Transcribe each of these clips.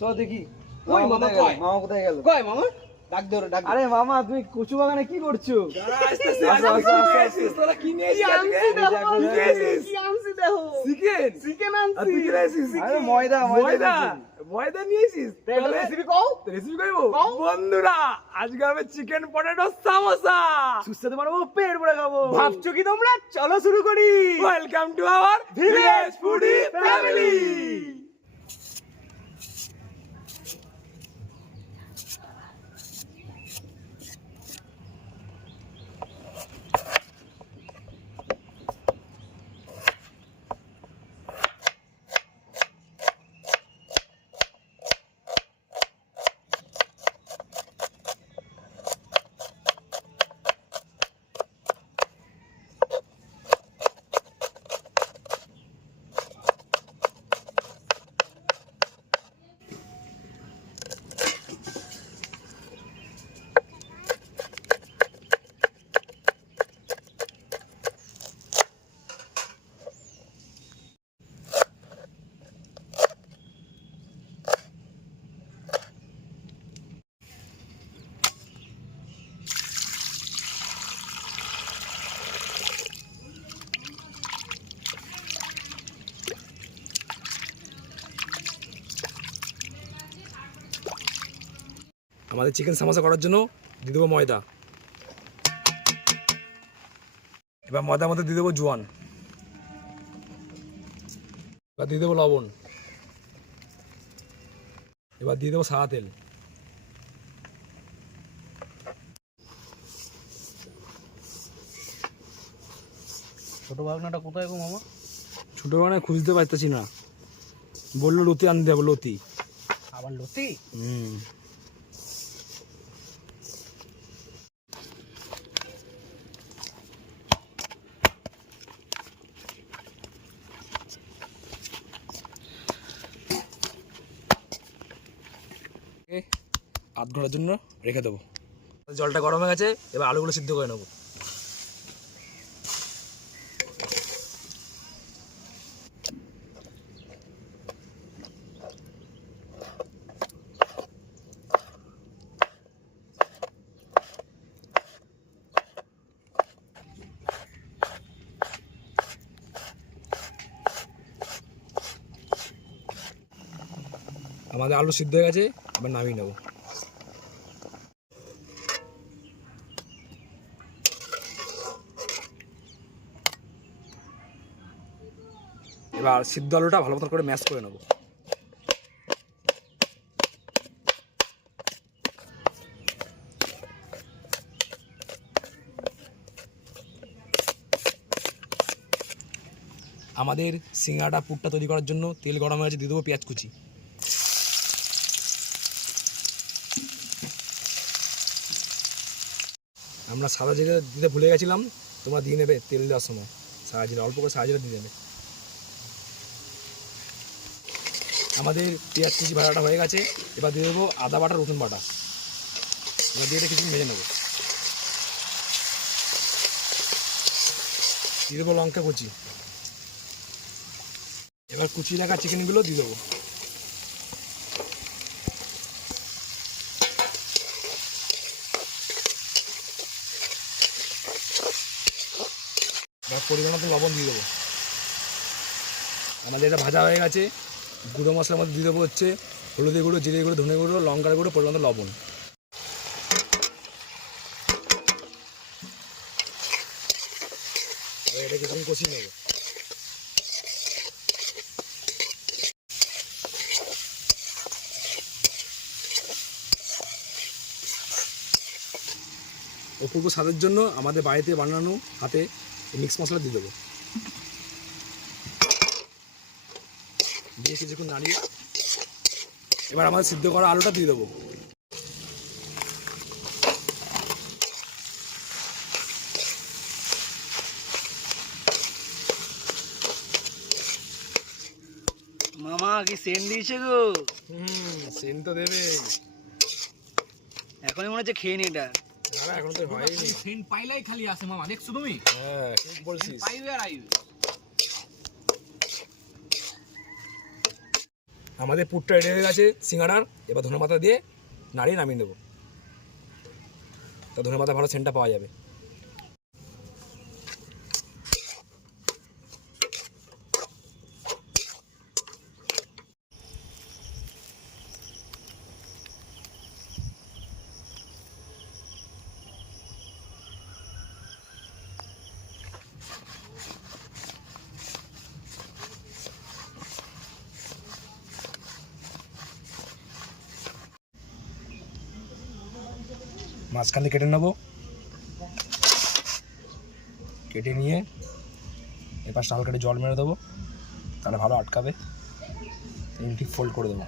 চ দেখি। ওই মামা মামা কোথায় গেল কয়? মামা কোথায় গেল? কয় মামা? ডাক দে ডাক আরে মামা তুমি কচু বাগানে কি করছ? ময়দা, ময়দা ময়দা? নিয়েছিস রেসিপি কও? রেসিপি কইবো? বন্ধুরা আজকে আমি চিকেন পটেটো সামোসা। সুস্বাদু বানাবো পেট ভরে খাব। ভাবছ কি তোমরা? চলো শুরু করি। Welcome to our village foodie family আমাদের চিকেন সামোসা করার জন্য দিয়ে দেবো ময়দা। এবার ময়দার মধ্যে দিয়ে দেবো জোয়ান। এবার দিয়ে দেবো লবণ। এবার দিয়ে দেবো সাদা তেল। ছোট বাগনাটা কোথায় গো মামা? ছোটো মানে খুঁজতে পারতেছি না। বলল লতি আনতে যাব লতি। আবার লতি? হুম। ঘণ্টার জন্য রেখে দেবো। জলটা গরম হয়ে গেছে, এবার আলুগুলো সিদ্ধ করে নেব। আমাদের আলু সিদ্ধ হয়ে গেছে, এবার নামিয়ে নেব। এবার সিদ্ধ আলুটা ভালো করে ম্যাশ করে নেব। আমাদের সিঙ্গাড়া পুরটা তৈরি করার জন্য তেল গরম হয়ে গেছে, দিয়ে দেবো পেঁয়াজ কুচি। আমরা সাদা জিরে দিতে ভুলে গেছিলাম, তোমরা দিয়ে নেবে তেল দেওয়ার সময়। সাদা জিরে, অল্প করে সাদা জিরে দিয়ে দেবে আমাদের পেঁয়াজ কুচি ভাড়াটা হয়ে গেছে, এবার দিয়ে দেবো আদা বাটা, রসুন বাটা। এবার দিয়ে এটা কিছু ভেজে নেব। দিয়ে দেবো লঙ্কা কুচি। এবার কুচি রাখা চিকেনগুলো দিয়ে দেবো। এবার পরিমাণ মতো লবণ দিয়ে দেবো। আমাদের এটা ভাজা হয়ে গেছে। গুঁড়ো মশলার মধ্যে দিয়ে দেবো হচ্ছে হলুদের গুঁড়ো, জিরে গুঁড়ো, ধনে গুঁড়ো, লঙ্কার গুঁড়ো, পরিমাণ লবণ। এটা কিছুক্ষণ কষিয়ে নেব। অপূর্ব স্বাদের জন্য আমাদের বাড়িতে বানানো হাতে মিক্স মশলা দিয়ে দেবো। দিয়ে কিছুক্ষণ নাড়িয়ে এবার আমাদের সিদ্ধ করা আলুটা দিয়ে দেবো। মামা কি সেন দিয়েছে গো? হুম সেন তো দেবে। এখনই মনে হচ্ছে খেয়ে নি এটা। না না এখন তো হয়নি। সেন্ট পাইলাই খালি আসে মামা। দেখছ তুমি? হ্যাঁ ঠিক বলছিস? পাইবে আর আইবে। আমাদের পুটটা রেডি হয়ে গেছে সিঙ্গাড়ার এবার ধনে মাথা দিয়ে নাড়িয়ে নামিয়ে দেবো তা ধনে মাথা ভালো সেন্টটা পাওয়া যাবে। মাঝখান দিয়ে কেটে নেব। কেটে নিয়ে এ এবার হালকা জল মেরে দেবো, তাহলে ভালো আটকাবে। ঠিক ফোল্ড করে দেবো।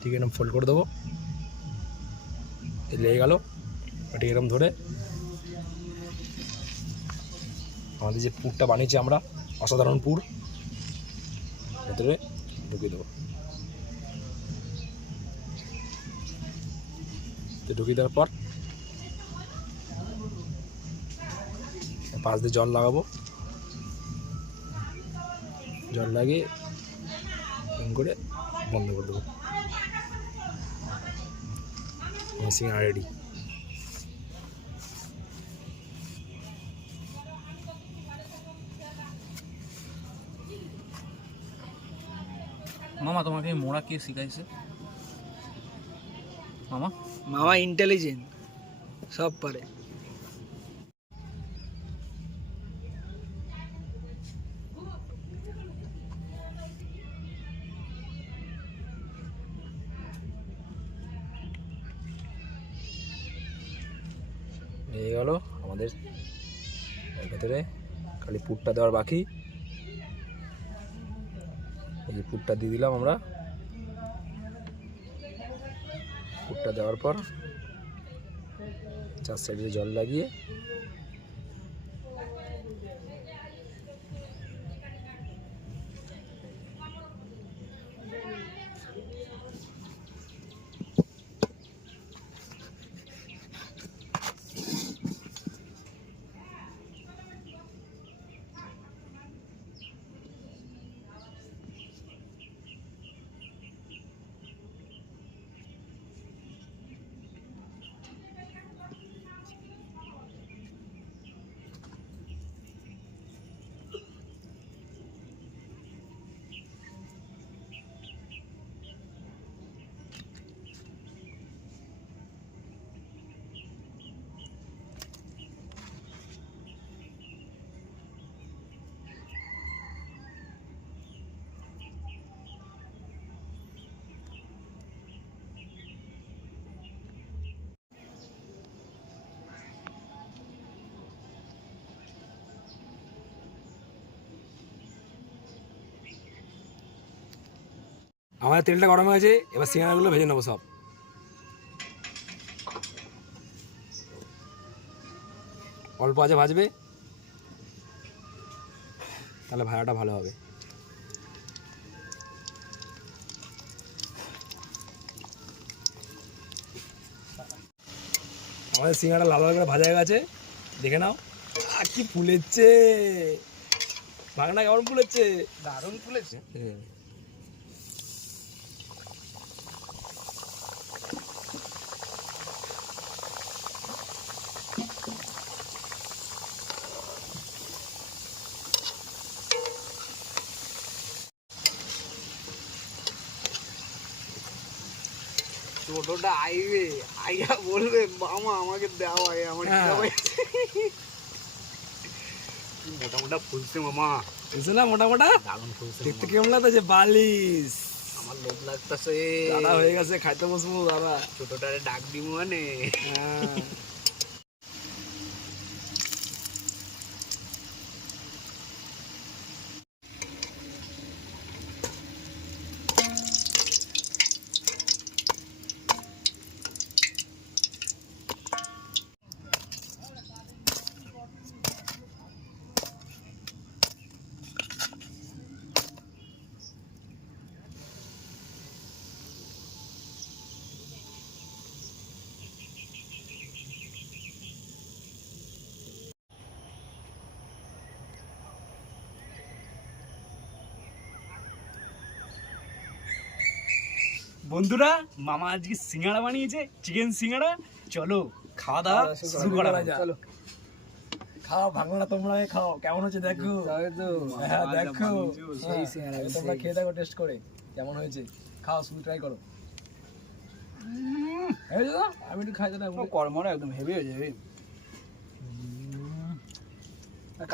ঠিক এরকম ফোল্ড করে দেবো। লেগে গেল। ঠিক এরকম ধরে আমাদের যে পুরটা বানিয়েছি আমরা, অসাধারণ পুর, ভেতরে ঢুকিয়ে দেবো। তো ঢুকিয়ে দেওয়ার পর পাশ দিয়ে জল লাগাবো। জল লাগিয়ে করে বন্ধ করে দেবো। সিঙ্গারা রেডি মামা, তোমাকে মোড়া কে শিখাইছে? মামা? মামা ইন্টেলিজেন্ট সব পারে। হয়ে গেল আমাদের। ভেতরে খালি পুরটা দেওয়ার বাকি। এই যে পুরটা দিয়ে দিলাম আমরা। পুরটা দেওয়ার পর চার সাইডে জল লাগিয়ে আমাদের তেলটা গরম হয়ে গেছে এবার সিঙ্গারাগুলো ভেজে নেব সব। অল্প আছে ভাজবে তাহলে ভাড়াটা ভালো হবে। আমাদের সিঙ্গারা লাল লাল করে ভাজা হয়ে গেছে দেখে নাও। আহ, কি ফুলেছে ভাগনা কেমন ফুলেছে দারুণ ফুলেছে। ছোটটা আইবে আইয়া বলবে মামা আমাকে আগে আমার হ্যাঁ। মোটা মোটা ফুলছে মামা। বুঝছ না মোটা মোটা? দারুণ ফুলছে দেখতে কেমন লাগতেছে? বালিশ। আমার লোভ লাগতেছে। দাদা হয়ে গেছে খাইতে বসবো দাদা। ছোটটারে ডাক দিবো মানে। হ্যাঁ। বন্ধুরা মামা আজকে সিঙ্গাড়া বানিয়েছে চিকেন সিঙ্গাড়া। চলো খাওয়া দাওয়া শুরু করা যাক। চলো। খাও ভাঙো না তোমরা খাও। কেমন হচ্ছে দেখো? হ্যাঁ দেখো। সেই হ্যাঁ, সিঙ্গাড়া, তোমরা খেয়ে দেখো টেস্ট করে। কেমন হয়েছে? খাও শুধু ট্রাই করো। আমি একটু খাই দাদা কর্মরা একদম হেভি হয়ে যাবে।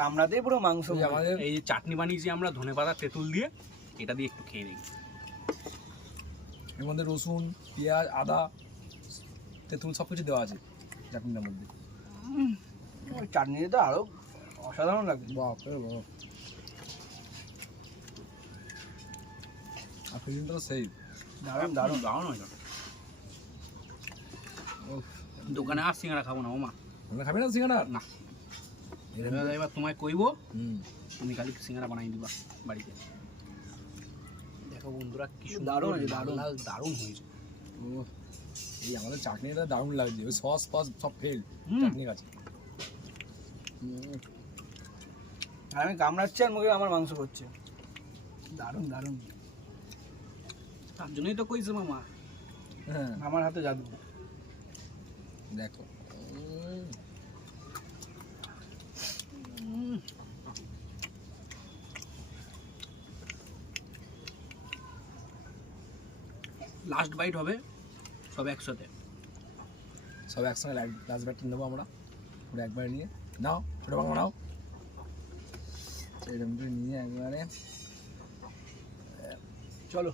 কামড়াতেই পুরো মাংস আমাদের এই যে চাটনি বানিয়েছি আমরা ধনে পাতা তেঁতুল দিয়ে এটা দিয়ে একটু খেয়ে দেখি এর মধ্যে রসুন পেঁয়াজ আদা তেঁতুল সব কিছু দেওয়া আছে চাটনিটার মধ্যে। চাটনিটা তো আরও অসাধারণ লাগবে বাপ রে বাপ। আর ফিলিংটা তো সেই। দারুণ দারুণ। দারুণ হয়েছে। দোকানে আর সিঙ্গাড়া খাব না মামা তোমরা খাবে না সিঙ্গাড়া? না। এবার তোমায় কইবো হুম। তুমি খালি সিঙ্গাড়া বানাই দিবা বাড়িতে। দেখো বন্ধুরা কি দারুণ হয়েছে, দারুণ। দারুণ হয়েছে। এই আমাদের চাটনিটা দারুণ লাগছে ওই সস ফস সব ফেল চাটনি আছে আর আমি কামড়াচ্ছি আর মুখে আমার মাংস করছে দারুণ দারুণ। তার জন্যই তো কইছে মামা হ্যাঁ। আমার হাতে জাদু। দেখো। লাস্ট বাইট হবে সব একসাথে। সব একসঙ্গে লাস্ট ব্যাট নেব আমরা। পুরো একবারে নিয়ে। নাও ছোটো বাংলা নাও। এরকম করে নিয়ে একবারে। চলো।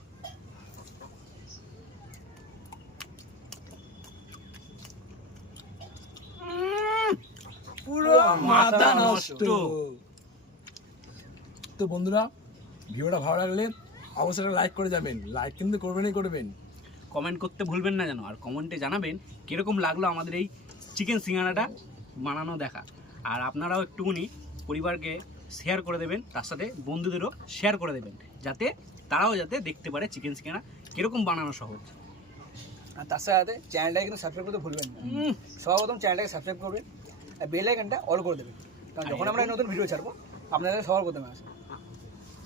পুরো মাথা নষ্ট। তো বন্ধুরা ভিডিওটা ভালো লাগলে অবশ্যই লাইক করে যাবেন। লাইক কিন্তু করবেনই করবেন। কমেন্ট করতে ভুলবেন না যেন। আর কমেন্টে জানাবেন কীরকম লাগল আমাদের এই চিকেন সিঙ্গাড়াটা বানানো দেখা। আর আপনারাও একটুখানি পরিবারকে শেয়ার করে দেবেন তার সাথে বন্ধুদেরও শেয়ার করে দেবেন যাতে তারাও যাতে দেখতে পারে চিকেন সিঙ্গাড়া কীরকম বানানো সহজ। আর তার সাথে চ্যানেলটাকে কিন্তু সাবস্ক্রাইব করতে ভুলবেন না। সর্বপ্রথম চ্যানেলটাকে সাবস্ক্রাইব করবেন আর বেল আইকনটা অল করে দেবেন। কারণ যখন আমরা নতুন ভিডিও ছাড়বো আপনাদের সবার প্রথমে আসবে।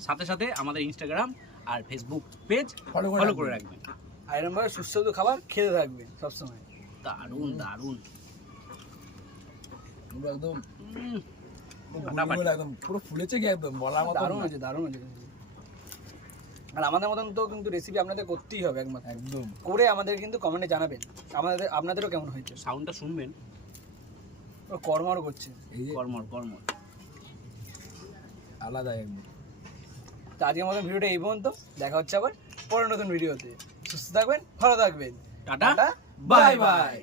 সাথে সাথে আমাদের ইনস্টাগ্রাম আর ফেসবুক পেজ ফলো করে রাখবেন। আর এরকমভাবে সুস্বাদু খাবার খেতে থাকবেন সবসময়। দারুণ দারুণ। পুরো একদম একদম পুরো ফুলেছে একদম বলার মতো দারুণ হয়েছে দারুণ কিন্তু। আর আমাদের মতন তো কিন্তু রেসিপি আপনাদের করতেই হবে একমাত্র। একদম। করে আমাদের কিন্তু কমেন্টে জানাবেন। আমাদের আপনাদেরও কেমন হয়েছে? সাউন্ডটা শুনবেন। কর্মর করছে। এই যে কর্মর কর্মর আলাদা একদম। তো আজকের মতন ভিডিওটা এই পর্যন্ত। দেখা হচ্ছে আবার পরে নতুন ভিডিওতে সুস্থ থাকবেন ভালো থাকবেন। Tata bye. বাই।